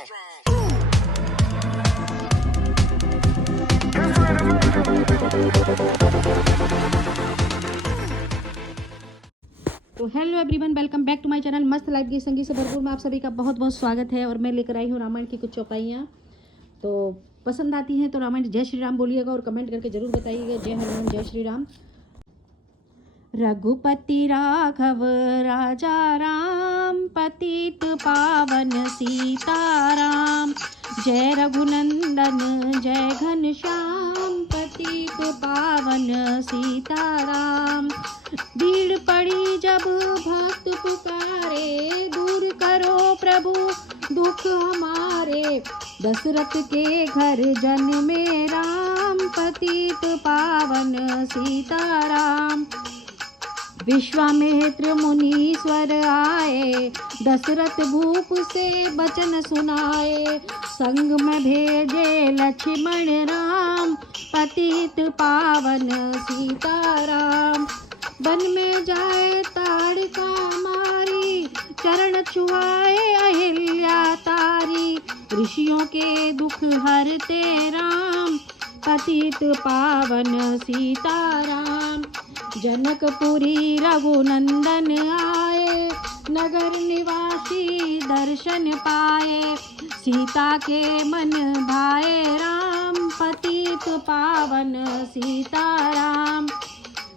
तो hello everyone, welcome back to my channel. मस्त live गीत संगीत से भरपूर में आप सभी का बहुत बहुत स्वागत है। और मैं लेकर आई हूँ रामायण की कुछ चौपाइयाँ। तो पसंद आती हैं तो रामायण जय श्री राम बोलिएगा और कमेंट करके जरूर बताइएगा। जय हनुमान जय श्री राम। रघुपति राघव राजा राम, पतित पावन सीताराम। जय रघुनंदन जय घनश्याम, पतित पावन सीताराम। भीड़ पड़ी जब भक्त पुकारे, दूर करो प्रभु दुख हमारे। दशरथ के घर जन्मे राम, पतित पावन सीताराम। विश्वामित्र मुनीश्वर आए, दशरथ भूप से वचन सुनाए। संग में भेजे लक्ष्मण राम, पतित पावन सीताराम। वन में जाए ताड़का मारी, चरण छुआए अहिल्या तारी। ऋषियों के दुख हरते राम, पतित पावन सीताराम। जनकपुरी रघुनंदन आए, नगर निवासी दर्शन पाए। सीता के मन भाए राम, पतित पावन सीताराम।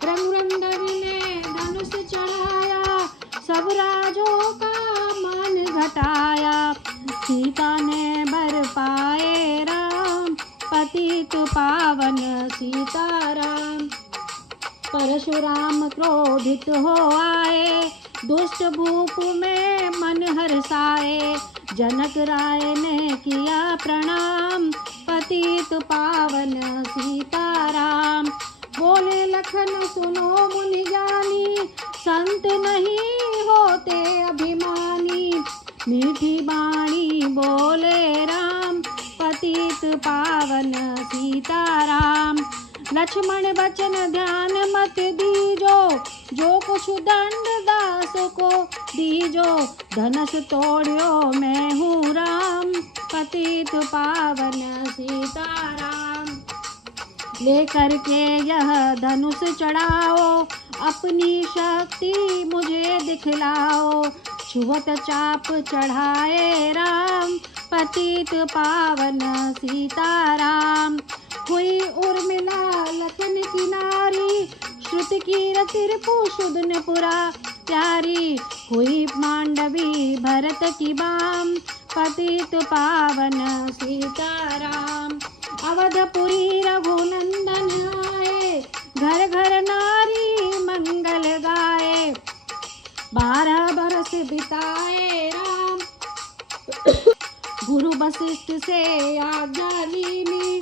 रघुनंदन ने धनुष चढ़ाया, सब राजों का मान घटाया। सीता ने बर पाए राम, पतित पावन सीताराम। परशुराम क्रोधित हो आए, दुष्ट भूप में मन हर्षाए। जनक राय ने किया प्रणाम, पतित पावन सीताराम। बोले लखन सुनो मुनि ज्ञानी, संत नहीं होते अभिमानी। मीठी बाणी बोले राम, पतित पावन सीताराम। लक्ष्मण वचन ध्यान मत दीजो, जो कुछ दंड दास को दीजो। धनुष तोड़ियो मैं हूँ राम, पतित पावन सीताराम। लेकर के यह धनुष चढ़ाओ, अपनी शक्ति मुझे दिखलाओ। छुवत चाप चढ़ाए राम, पतित पावन सीताराम। हुई उर्मिला लखन की नारी, श्रुति कीरति रिपुसुदनपुरा प्यारी। हुई मांडवी भरत की बाम, पतित पावन सीताराम। अवधपुरी रघुनंदन आए, घर घर नारी मंगल गाए। 12 बरस बिताए राम, गुरु वशिष्ठ से आज्ञा लीनी।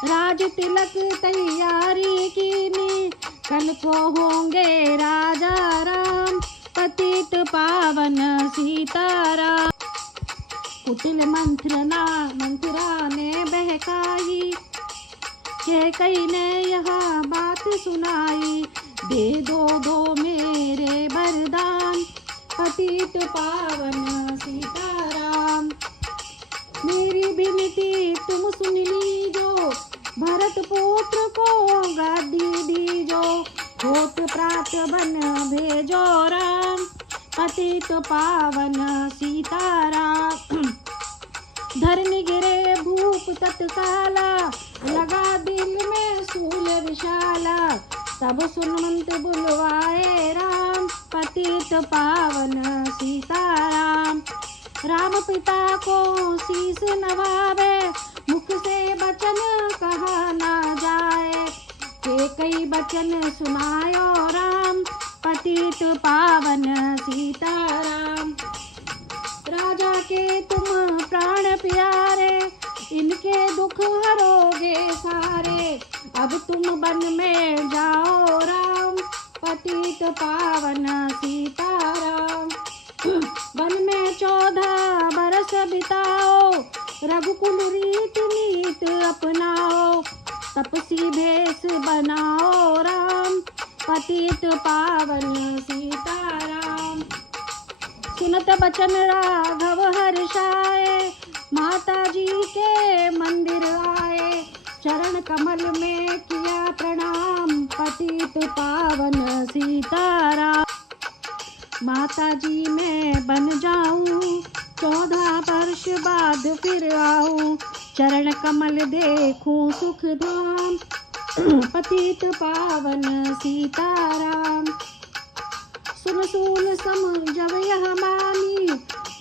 राज तिलक तैयारी कीनी, कल को होंगे राजा राम, पतित पावन सीताराम। कुटिल मंत्रणा मंत्रा ने बहकाई, कैकेयी ने यह बात सुनाई। दे दो मेरे वरदान, पतित पावन सीताराम। मेरी विनती तुम सुन लीजो, भरत पुत्र को गादी दीजो। होत प्रात बन भेजो राम, पतित पावन सीताराम। धरनी गिरे भूप तत्काला, लगा दिल में सूल विशाला। तब सुनवंत बुलवाए राम, पतित पावन सीताराम। राम पिता को शीस नवावे, मुख से वचन कहा ना जाए। कई वचन सुनायो राम, पतित पावन सीताराम। राजा के तुम प्राण प्यारे, इनके दुख हरोगे सारे। अब तुम वन में जाओ राम, पतित पावन सीताराम। वन में 14 बरस बिताओ, रघुकुल रीत नीत अपनाओ। तपसी भेष बनाओ राम, पतित पावन सीताराम। सुनत बचन राघव हर्षाए, माता जी के मंदिर आए, चरण कमल में किया प्रणाम, पतित पावन सीताराम। माता जी मैं बन जाऊं, 14 वर्ष बाद फिर आऊं, चरण कमल देखूं सुख धाम, पतित पावन सीताराम। सुन सूल सम जब यह मानी,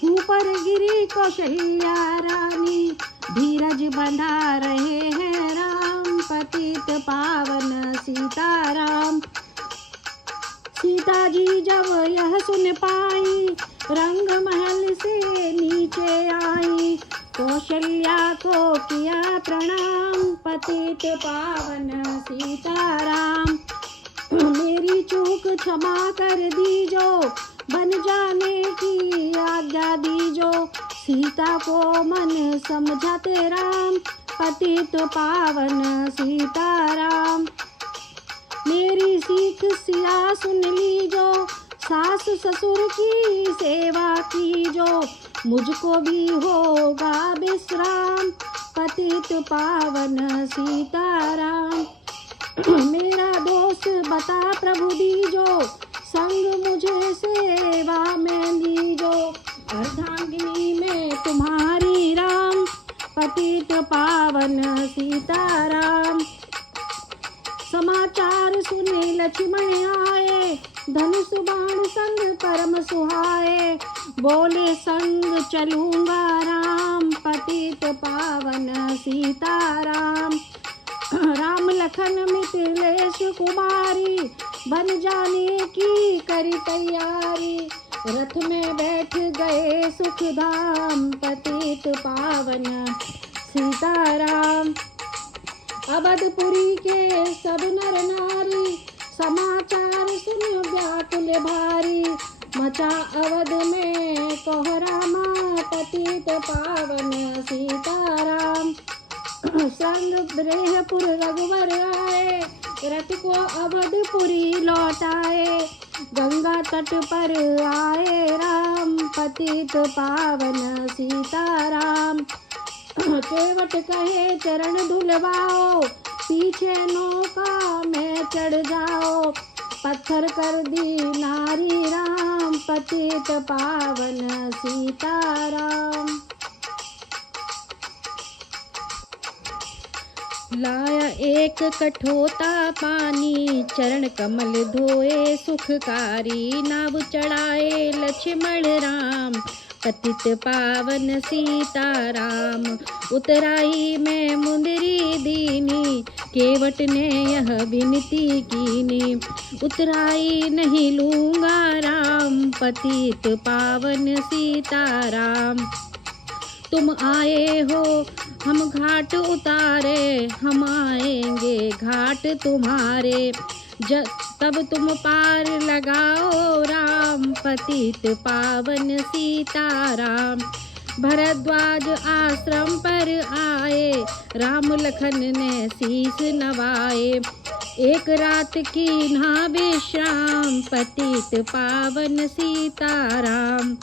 ऊपर गिरी कौशल्या रानी, धीरज बंधा रहे हैं राम, पतित पावन सीताराम। सीता जी जब यह सुन पाई, रंग महल से नीचे आई, कौशल्या को किया प्रणाम, पतित पावन सीताराम। मेरी चूक क्षमा कर दीजो, बन जाने की आज्ञा दीजो, सीता को मन समझाते राम, पतित पावन सीताराम। मेरी सीख सिया सुन लीजो, सास ससुर की सेवा कीजो, मुझको भी होगा विश्राम, पतित पावन सीताराम। मेरा दोष बता प्रभु दीजो, संग मुझे सेवा में लीजो, अर्धांगिनी में तुम्हारी राम, पतित पावन सीताराम। समाचार सुने लक्ष्मण आए, धनुष बाण संग परम सुहाए, बोले संग चलूंगा राम, पतित पावन सीताराम। राम लखन मिथिलेश कुमारी, बन जाने की करी तैयारी, रथ में बैठ गए सुख धाम, पतित पावन सीताराम। अवधपुरी के सब नर नारी, समाचार सुन व्याकुल भारी, मचा अवध में कोहरामा, पतित पावन सीताराम। संग ब्रेहपुर रघुवर आए, रथ को अवधपुरी लौटाए, गंगा तट पर आए राम, पतित पावन सीताराम। केवट कहे चरण धुलवाओ, पीछे नौका में चढ़ जाओ, पत्थर कर दी नारी राम, पतित पावन सीताराम। लाया एक कठोता पानी, चरण कमल धोए सुखकारी, नाव चढ़ाए लक्ष्मण राम, पतित पावन सीताराम। उतराई में मुंदरी दीनी, केवट ने यह विनती कीनी, उतराई नहीं लूंगा राम, पतित पावन सीताराम। तुम आए हो हम घाट उतारे, हम आएंगे घाट तुम्हारे, तब तुम पार लगाओ राम, पतित पावन सीताराम। भरद्वाज आश्रम पर आए, राम लखन ने शीश नवाए, एक रात की ना विश्राम, पतित पावन सीताराम।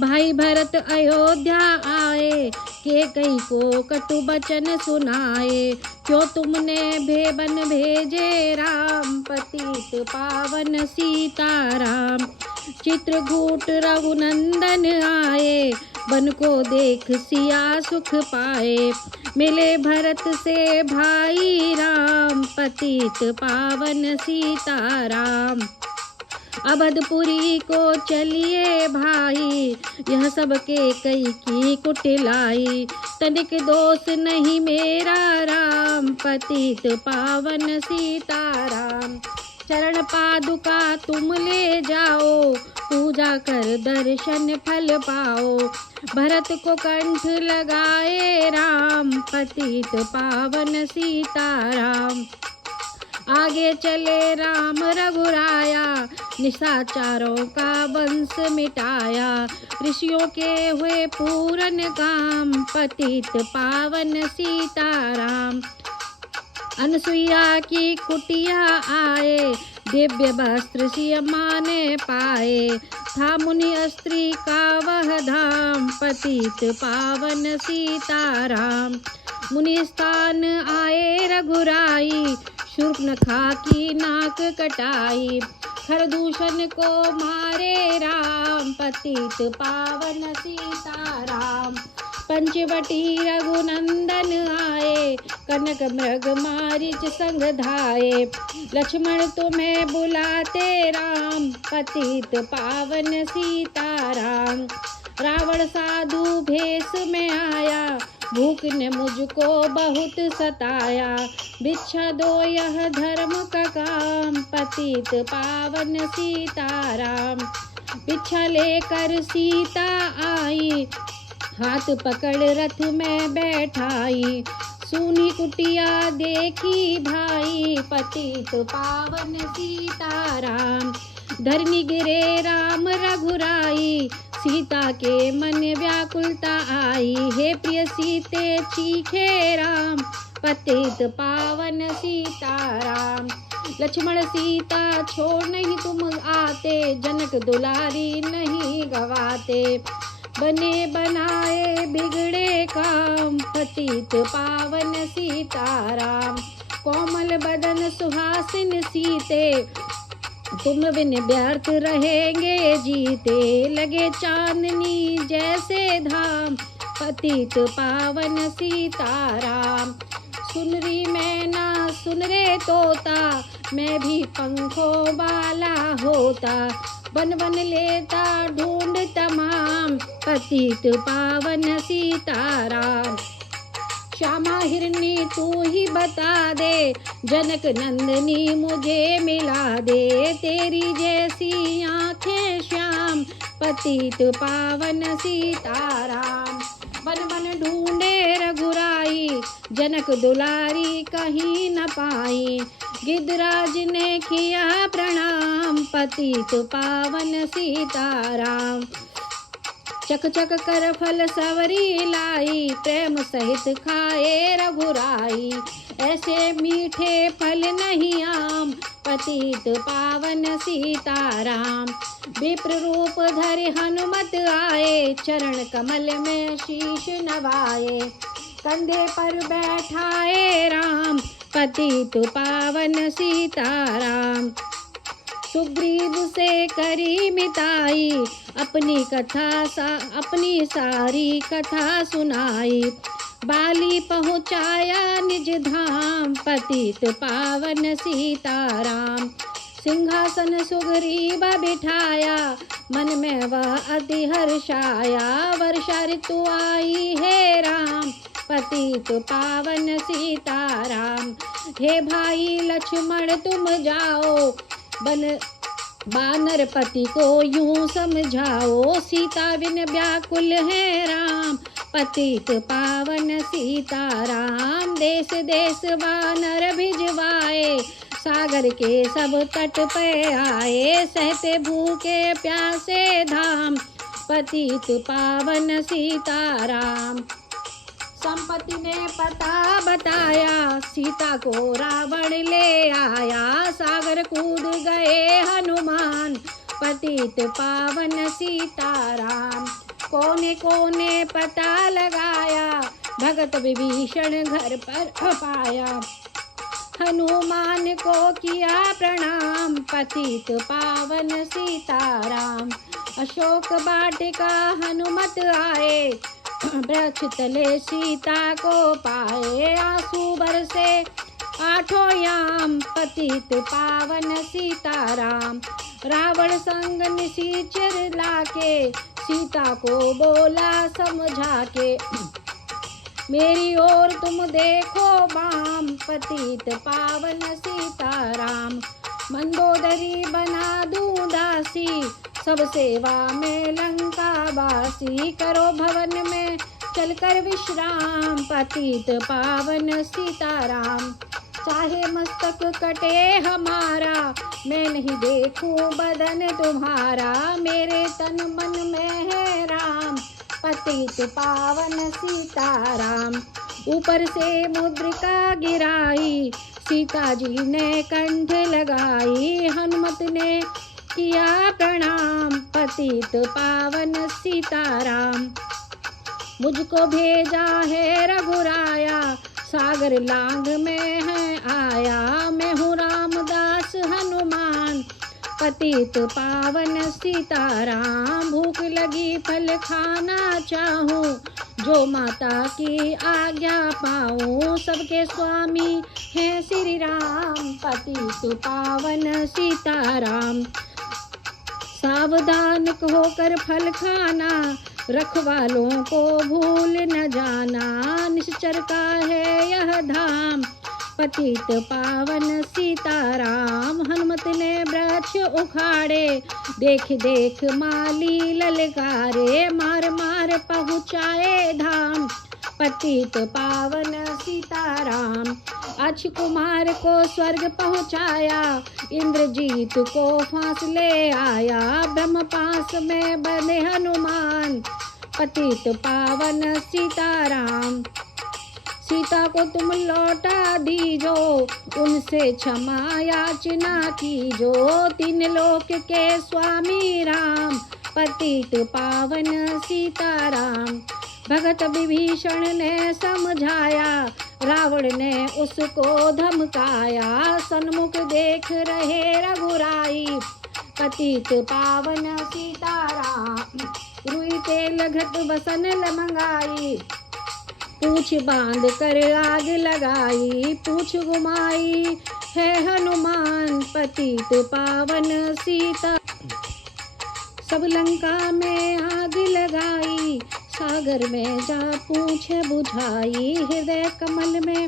भाई भरत अयोध्या आए, के कई को कटु बचन सुनाए, क्यों तुमने भेबन भेजे राम, पतित पावन सीताराम। चित्रकूट रघुनंदन आए, बन को देख सिया सुख पाए, मिले भरत से भाई राम, पतित पावन सीताराम। अवधपुरी को चलिए भाई, यह सबके कई की कुटिलाई, तनिक दोष नहीं मेरा राम, पतित पावन सीताराम। चरण पादुका तुम ले जाओ, पूजा कर दर्शन फल पाओ, भरत को कंठ लगाए राम, पतित पावन सीताराम। आगे चले राम रघुराया, निशाचारों का वंश मिटाया, ऋषियों के हुए पूरन काम, पतित पावन सीताराम। अनसुईया की कुटिया आए, दिव्य वस्त्र सिया ने पाए, था मुनि स्त्री का वह धाम, पतित पावन सीताराम। मुनि स्थान आए रघुराई, शूर्पणखा की नाक कटाई। खरदूषण को मारे राम, पतित पावन सीताराम। पंचवटी रघुनंदन आए, कनक मृग मारिच संग धाये। लक्ष्मण तुम्हें बुलाते राम, पतित पावन सीताराम। रावण साधु भेष में आया, भूख ने मुझको बहुत सताया। भिक्षा दो यह धर्म का काम, पतित पावन सीताराम। भिक्षा लेकर सीता आई, हाथ पकड़ रथ में बैठाई। सूनी कुटिया देखी भाई, पतित पावन सीताराम। धरनी गिरे राम रघुराई, सीता के मन व्याकुलता आई। हे प्रिय सीते चीखे राम, पतित पावन सीताराम। लक्ष्मण सीता छोड़ नहीं तुम आते, जनक दुलारी नहीं गवाते। बने बनाए बिगड़े काम, पतित पावन सीताराम। कोमल बदन सुहासिन सीते, तुम बिन व्यर्थ रहेंगे जीते। लगे चांदनी जैसे धाम, पतित पावन सीताराम। सुन री मैना सुन रे तोता, मैं भी पंखों वाला होता। बन बन लेता ढूंढ तमाम, पतित पावन सीताराम। श्यामा हिरनी तू ही बता दे, जनक नंदनी मुझे मिला दे। तेरी जैसी आंखें श्याम, पतित पावन सीताराम। बन बन ढूंढे रघुराई, जनक दुलारी कहीं न पाई। गिद्धराज ने किया प्रणाम, पतित पावन सीताराम। चक चक कर फल सवरी लाई, प्रेम सहित खाए रघुराई। ऐसे मीठे फल नहीं आम, पतित पावन सीताराम। विप्र रूप धरि हनुमत आए, चरण कमल में शीश नवाए। कंधे पर बैठाए राम, पतित पावन सीताराम। सुग्रीव से करी मिताई, अपनी अपनी सारी कथा सुनाई। बाली पहुँचाया निज धाम, पतित पावन सीताराम। सिंहासन सुग्रीव बिठाया, मन में वह अति हर्षाया। वर्षा ऋतु आई है राम, पतित पावन सीताराम। हे भाई लक्ष्मण तुम जाओ, बानर पति को यूं समझाओ। सीता बिन व्याकुल है राम, पतित पावन सीताराम। देश देश वानर भिजवाए, सागर के सब तट पे आए। सहते भूखे प्यासे धाम, पतित पावन सीताराम। संपत्ति ने पता बताया, सीता को रावण ले आया। सागर कूद गए हनुमान, पतित पावन सीताराम। कोने कोने पता लगाया, भगत विभीषण घर पर पाया। हनुमान को किया प्रणाम, पतित पावन सीताराम। अशोक वाटिका हनुमत आए, वृक्ष तले सीता को पाए। आंसू बरसे आठों याम, पतित पावन सीताराम। रावण संग निशाचर लाके, सीता को बोला समझा के। मेरी ओर तुम देखो बाम, पतित पावन सीताराम। मंदोदरी बना दूं दासी, सब सेवा में लंका वासी। करो भवन में चलकर विश्राम, पतित पावन सीताराम। चाहे मस्तक कटे हमारा, मैं नहीं देखूं बदन तुम्हारा। मेरे तन मन में है राम, पतित पावन सीताराम। ऊपर से मुद्रिका गिराई, सीता जी ने कंठ लगाई। हनुमत ने किया प्रणाम पतित पावन सीताराम। मुझको भेजा है रघुराया, सागर लांग में है आया। मैं हूँ रामदास हनुमान, पतित पावन सीताराम। भूख लगी फल खाना चाहूँ, जो माता की आज्ञा पाऊँ। सबके स्वामी हैं श्री राम, पतित पावन सीताराम। सावधान होकर फल खाना, रखवालों को भूल न जाना। निश्चर का है यह धाम, पतित पावन सीताराम। हनुमत ने वृक्ष उखाड़े, देख देख माली ललकारे। मार मार पहुँचाए धाम, पतित पावन सीताराम। अक्ष कुमार को स्वर्ग पहुँचाया, इंद्रजीत को फांस ले आया। ब्रह्म पास में बने हनुमान, पतित पावन सीताराम। सीता को तुम लौटा दीजो, उनसे क्षमा याचना कीजो। तीन लोक के स्वामी राम, पतित पावन सीताराम। भगत विभीषण ने समझाया, रावण ने उसको धमकाया। सन्मुख देख रहे रघुराई, पतित पावन सीताराम। रुई तेल घट बसन मंगाई, पूछ बांध कर आग लगाई। पूछ घुमाई है हनुमान, पतित पावन सीता। सब लंका में आग लगाई, सागर में जा पूछ बुझाई। हृदय कमल में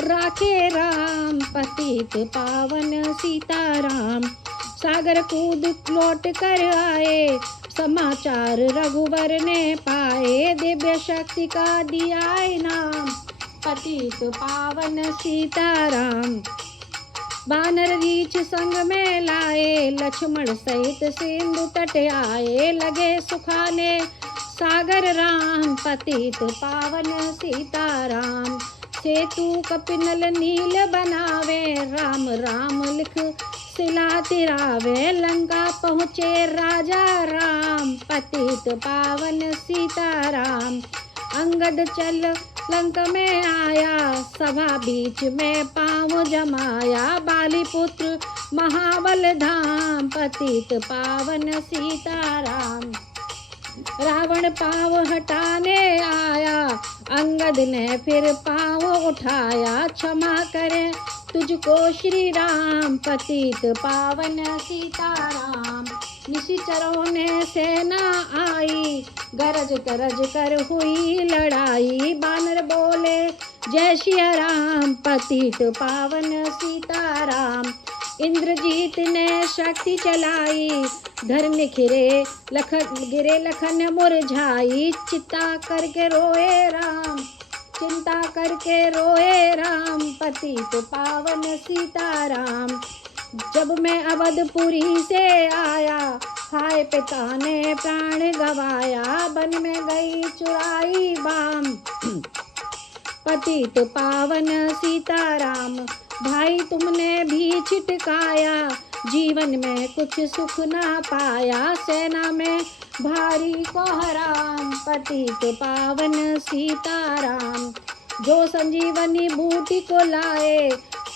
राखे राम, पतित पावन सीताराम। सागर कूद लौट कर आए, समाचार रघुवर ने पाए। दिव्य शक्ति का दिया इनाम, पतित पावन सीताराम। बानर रीछ संग में लाए, लक्ष्मण सहित सिंधु तट आए। लगे सुखाने सागर राम, पतित पावन सीताराम। सेतु कपिनल नील बनावे, राम राम लिख शिला तिरावे। लंका पहुँचे राजा राम, पतित पावन सीताराम। अंगद चल लंक में आया, सभा बीच में पाँव जमाया। बाली पुत्र महाबल धाम, पतित पावन सीताराम। रावण पाँव हटाने आया, अंगद ने फिर पाँव उठाया। क्षमा करें तुझको श्री राम, पतित पावन सीताराम। निशिचरों ने सेना आई, गरज गरज कर हुई लड़ाई। बानर बोले जय सिया राम, पतित पावन सीताराम। इंद्रजीत ने शक्ति चलाई, धर निखरे गिरे लखन मुरझाई। चिंता करके रोए राम, पतित पावन सीताराम। जब मैं अवधपुरी से आया, हाय पिता ने प्राण गवाया। वन में गई चुराई बाम, पतित पावन सीताराम। भाई तुमने भी छिटकाया, जीवन में कुछ सुख ना पाया। सेना में भारी कोहराम, पतित पावन सीताराम। जो संजीवनी बूटी को लाए,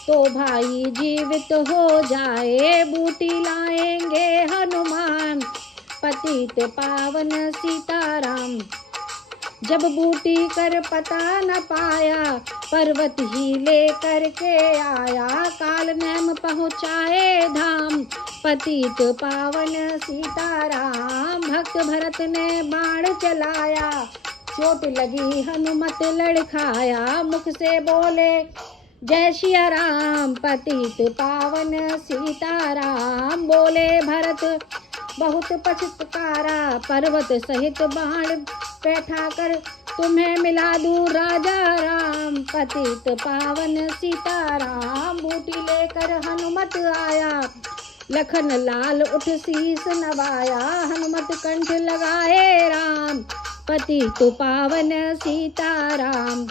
तो भाई जीवित हो जाए। बूटी लाएंगे हनुमान, पतित पावन सीताराम। जब बूटी कर पता न पाया, पर्वत ही लेकर के आया। काल नेम पहुँचाए धाम, पतित पावन सीताराम। भक्त भरत ने बाण चलाया, चोट लगी हनुमत लड़खाया। मुख से बोले जय सिया राम, पतित पावन सीताराम। बोले भरत बहुत पछतारा, पर्वत सहित बाण बैठा कर तुम्हें मिला दूं राजा राम, पतित पावन सीताराम। बूटी लेकर हनुमत आया, लखन लाल उठ शीस नवाया। हनुमत कंठ लगाए राम, पतित पावन सीताराम।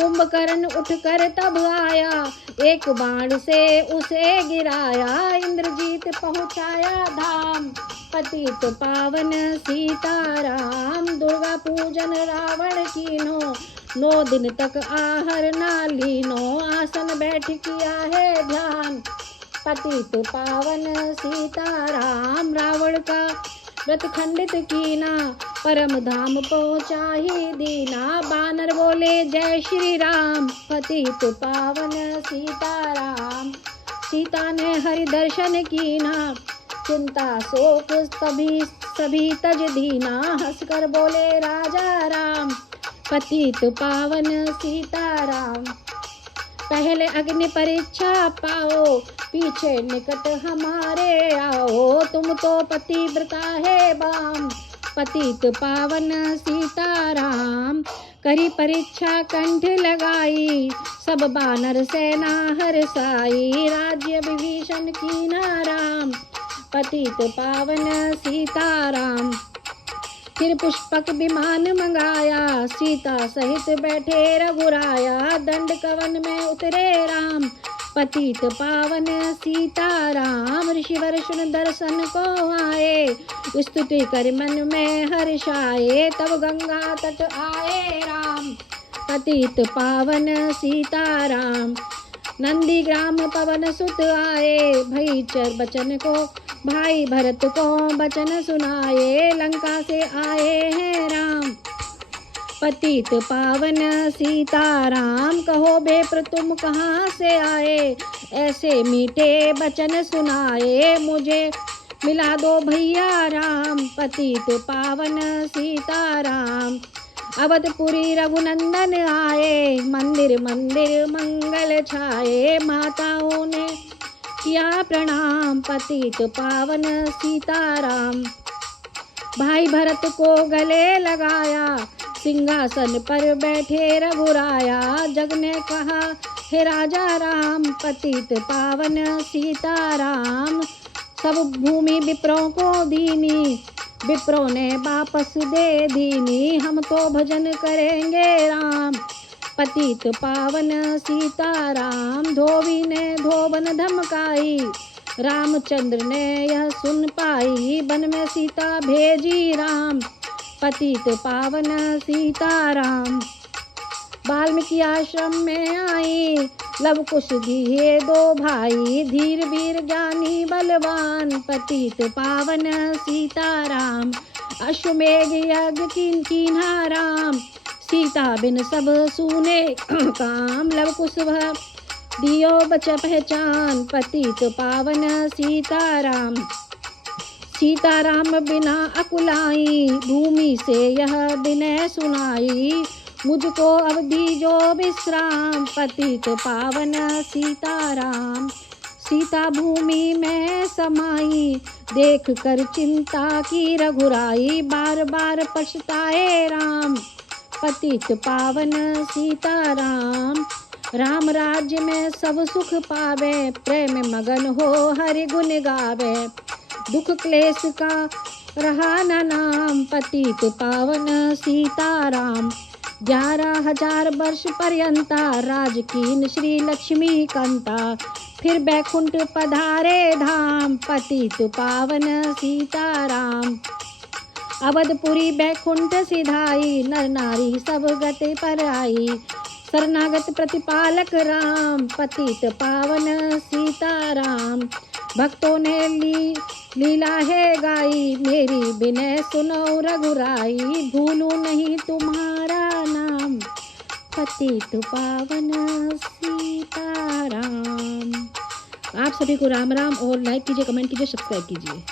कुंभकर्ण उठकर तब आया, एक बाण से उसे गिराया, इंद्रजीत पहुँचाया धाम, पतित पावन सीताराम। दुर्गा पूजन रावण कीनो, 9 दिन तक आहर ना लीनो, आसन बैठ किया है ध्यान, पतित पावन सीताराम। रावण का व्रत खंडित कीना, परम धाम पहुँचा ही दीना, बानर बोले जय श्री राम, पतित पावन सीताराम। सीता ने हरि दर्शन कीना, चिंता शोक सभी तज दीना, हंसकर बोले राजा राम, पतित पावन सीताराम। पहले अग्नि परीक्षा पाओ, पीछे निकट हमारे आओ, तुम तो पतिव्रता है बाम, पतित पावन सीताराम। करी परीक्षा कंठ लगाई, सब बानर सेना हरसाई, राज्य विभीषण कीना राम, पतित पावन सीताराम। फिर पुष्पक विमान मंगाया, सीता सहित बैठे रघुराया, दंड कवन में उतरे राम, पतित पावन सीताराम। ऋषिवर सुन दर्शन को आए, स्तुति कर मन में हर्षाए, तब गंगा तट आए राम, पतित पावन सीताराम। नंदी ग्राम पवन सुत आए, भई चर बचन को भाई भरत को बचन सुनाए, लंका से आए हैं राम, पतित पावन सीताराम। कहो बेप्र तुम कहाँ से आए, ऐसे मीठे बचन सुनाए, मुझे मिला दो भैया राम, पतित पावन सीताराम। अवधपुरी रघुनंदन आए, मंदिर मंदिर मंगल छाए, माताओं ने किया प्रणाम, पतित पावन सीताराम। भाई भरत को गले लगाया, सिंहासन पर बैठे रघुराया, जग ने कहा हे राजा राम, पतित पावन सीताराम। सब भूमि विप्रों को दीनी, विप्रों ने वापस दे दीनी, हम तो भजन करेंगे राम, पतित पावन सीताराम। धोबी ने धोबन धमकाई, रामचंद्र ने यह सुन पाई, वन में सीता भेजी राम, पतित पावन सीताराम। वाल्मीकि आश्रम में आई, लव कुश दिए 2 भाई, धीर वीर ज्ञानी बलवान, पतित पावन सीताराम। अश्वमेघ यज्ञ कीन्हा राम, सीता बिन सब सूने काम, लव कुश वह दियो बच पहचान, पतित पावन सीताराम। सीताराम बिना अकुलाई, भूमि से यह विनय सुनाई, मुझको अब दीजो विश्राम, पतित पावन सीताराम। सीता भूमि में समाई, देख कर चिंता की रघुराई, बार बार पछताए राम, पतित पावन सीताराम। राम राज्य में सब सुख पावे, प्रेम मगन हो हरि गुण गावे, दुख क्लेश का रहा न नाम, पतित पावन सीताराम। 11,000 वर्ष पर्यंता, राज कीन श्री लक्ष्मी कंता, फिर बैकुंठ पधारे धाम, पतित पावन सीताराम। अवधपुरी बैकुंठ सिधाई, नर नारी सब गति पर आई, शरणागत प्रतिपालक राम, पतित पावन सीताराम। भक्तों ने लीला है गाई, मेरी विनय सुनो रघुराई, भूलूं नहीं तुम्हारा नाम, पतित पावन सीताराम। आप सभी को राम राम, और लाइक कीजिए, कमेंट कीजिए, सब्सक्राइब कीजिए।